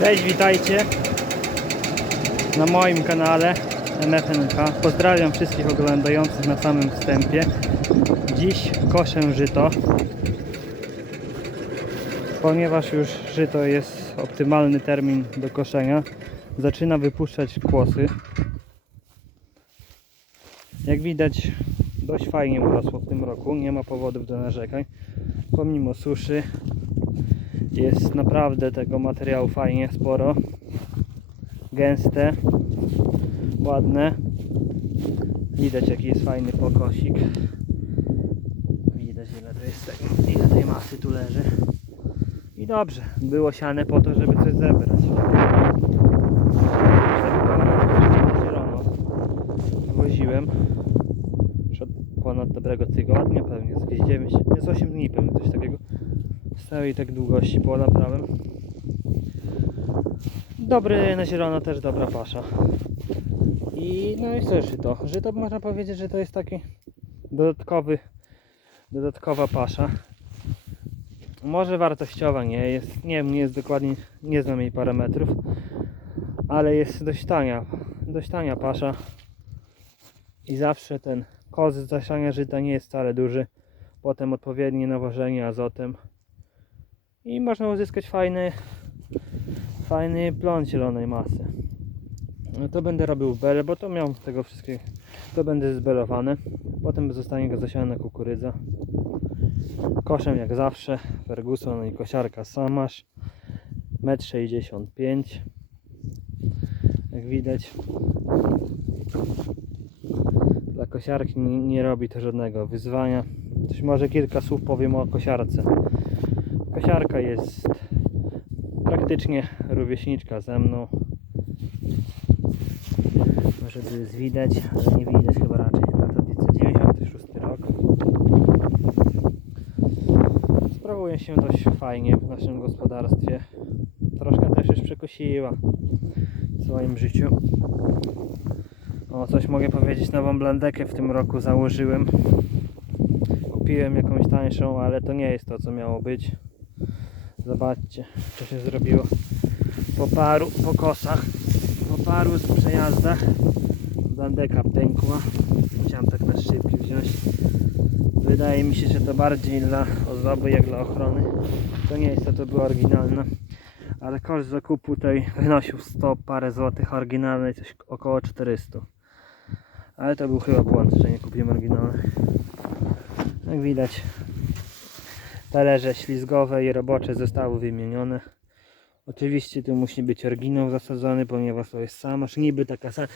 Cześć, witajcie na moim kanale MFNK. Pozdrawiam wszystkich oglądających na samym wstępie. Dziś koszę żyto, ponieważ już żyto jest optymalny termin do koszenia. Zaczyna wypuszczać kłosy. Jak widać, dość fajnie urosło w tym roku. Nie ma powodów do narzekań. Pomimo suszy, jest naprawdę tego materiału fajnie sporo. Gęste, ładne. Widać jaki jest fajny pokosik. Widać ile to jest tego, ile tej masy tu leży. I dobrze, było siane po to, żeby coś zebrać. Woziłem ponad dobrego tygodnia, pewnie z jakieś 9, jest 8 dni pewnie coś takiego z tak długości pola brałem. Dobry na zielono też dobra pasza. I no i co żyto? Żyto można powiedzieć, że to jest taki dodatkowy dodatkowa pasza. Może wartościowa nie jest, nie wiem, nie jest dokładnie, nie znam jej parametrów, ale jest dość tania, dość tania pasza i zawsze ten koszt zasiania żyta nie jest wcale duży. Potem odpowiednie nawożenie azotem i można uzyskać fajny, fajny plon zielonej masy. No to będę robił w bele, bo to miał tego wszystkiego. To będę zbelowane. Potem zostanie go zasiane kukurydza. Koszem jak zawsze. Ferguson i kosiarka Samasz. 1,65 m. Jak widać. Dla kosiarki nie robi to żadnego wyzwania. Coś może kilka słów powiem o kosiarce. Kosiarka jest praktycznie rówieśniczka ze mną. Może tu jest widać, ale nie widać chyba raczej. Na tablicy 96 rok. Sprawuje się dość fajnie w naszym gospodarstwie. Troszkę też już przekosiła w swoim życiu. O, coś mogę powiedzieć, nową blandekę w tym roku założyłem. Kupiłem jakąś tańszą, ale to nie jest to, co miało być. Zobaczcie, co się zrobiło po paru pokosach, po paru z przejazdach. Blandeka pękła. Musiałem tak na szybki wziąć. Wydaje mi się, że to bardziej dla ozdoby jak dla ochrony. To nie jest to, to była oryginalna. Ale koszt zakupu tej wynosił 100 parę złotych, oryginalnej coś około 400. Ale to był chyba błąd, że nie kupiłem oryginalnej. Jak widać, talerze ślizgowe i robocze zostały wymienione. Oczywiście tu musi być oryginał zasadzony, ponieważ to jest samasz. Niby taka sama.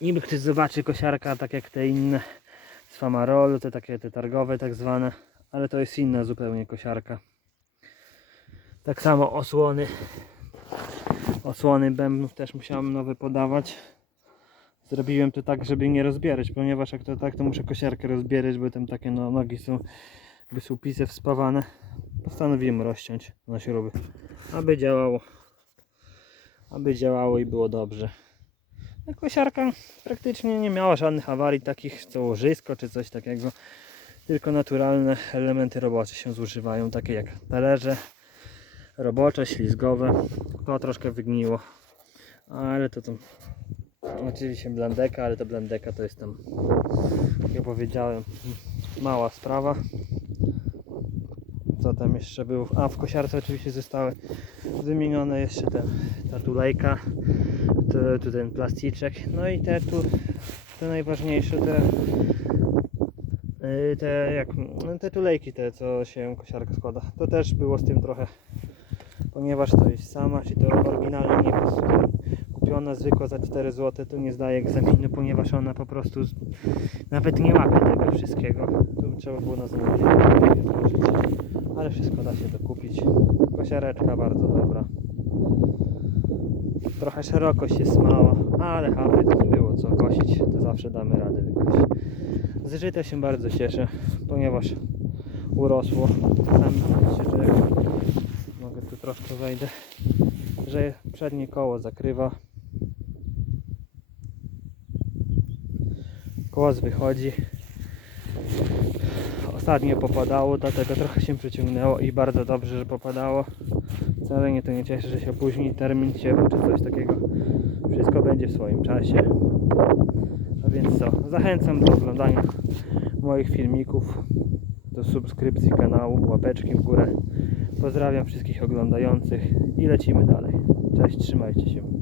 Niby ktoś zobaczy kosiarka tak jak te inne z Famarolu, te takie te targowe tak zwane, ale to jest inna zupełnie kosiarka. Tak samo osłony. Osłony bębnów też musiałem nowe podawać. Zrobiłem to tak, żeby nie rozbierać, ponieważ jak to tak, to muszę kosiarkę rozbierać, bo tam takie no, nogi są jakby słupice wspawane. Postanowiłem rozciąć na śruby, aby działało. Aby działało i było dobrze. Kosiarka praktycznie nie miała żadnych awarii takich co łożysko czy coś takiego. Tylko naturalne elementy robocze się zużywają, takie jak talerze robocze, ślizgowe. To troszkę wygniło. Ale to tam oczywiście blandeka, ale to blandeka to jest tam jak powiedziałem mała sprawa. Co tam jeszcze było? A w kosiarce oczywiście zostały wymienione jeszcze te, ta tulejka, tu, tu ten plasticzek, no i te tu te najważniejsze te y, te jak no te tulejki te co się kosiarka składa. To też było z tym trochę ponieważ to jest sama, czy to oryginalnie nie pasuje. Kupiona zwykła za 4 zł to nie zdaje egzaminu, ponieważ ona po prostu nawet nie łapie tego wszystkiego. Tu trzeba było na złożyć. Ale wszystko da się dokupić. Kosiareczka bardzo dobra. Trochę szerokość jest mała, ale aby to było co kosić, to zawsze damy radę wykosić. Z żyta się bardzo cieszę, ponieważ urosło. Sami widzicie, że mogę tu troszkę wejdę, że przednie koło zakrywa. Kłos wychodzi. ostatnio popadało, dlatego trochę się przeciągnęło i bardzo dobrze, że popadało. Wcale mnie to nie cieszy, że się opóźni termin ciepły czy coś takiego. Wszystko będzie w swoim czasie. A więc co, zachęcam do oglądania moich filmików, do subskrypcji kanału, łapeczki w górę. Pozdrawiam wszystkich oglądających i lecimy dalej. Cześć, trzymajcie się.